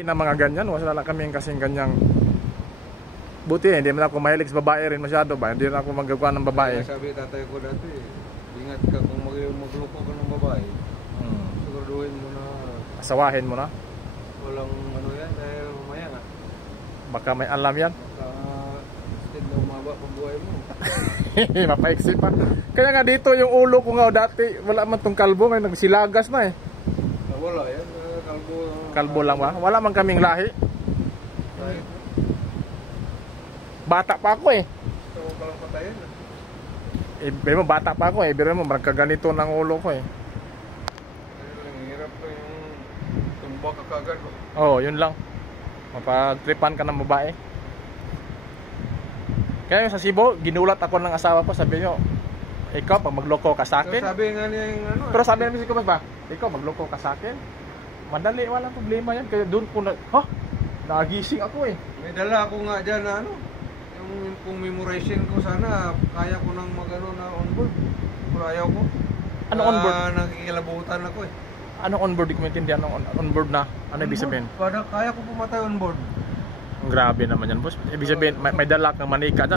Na mga ganyan, wala lang kami kasing ganyang. Buti hindi man ako mahilig sa babae rin masyado ba, hindi rin ako magagawa ng babae. Sabi tatay ko dati, ingat ka kung magloko ka ng babae. Siguraduhin mo na Asawahin mo na. walang ano yan, dahil mamaya nga. Baka may alam yan. Instead na umaba pang buhay mo. Mapaiksi pa. Kaya nga dito yung ulo ko nga dati, wala man tong kalbo, ngayon nagsilagas na eh. Wala yan, kalbo. Kalbo lang ba? Wala man kaming lahi. Bata pa ako eh. So, palang patayin. Pero bata pa ako eh. Pero mo, magkaganito ng ulo ko eh. Ang hirap pa yung tumba ka kagad. Oo, yun lang. Mapagtripan ka ng babae. Kaya sa Cebu, ginulat ako ng asawa ko. Sabi nyo, ikaw pag magloko ka sa akin. So, sabi nga niya yung ano. Pero sabi namin si Kumas ba, ikaw magloko ka sa akin. Madali, walang problema yan. Kaya doon ko na, nagising ako eh. May dala ako nga dyan na ano. Yung kung memorization ko sana, kaya ko nang mag-ano na onboard. Pero ayaw ko. Ano onboard? Nakikilabutan ako eh. Ano onboard? Di ko maintindihan. Ano onboard na? Ano ibig sabihin? Kaya ko pumatay onboard. Grabe naman yan, boss. Ibig sabihin, may dala kang manika.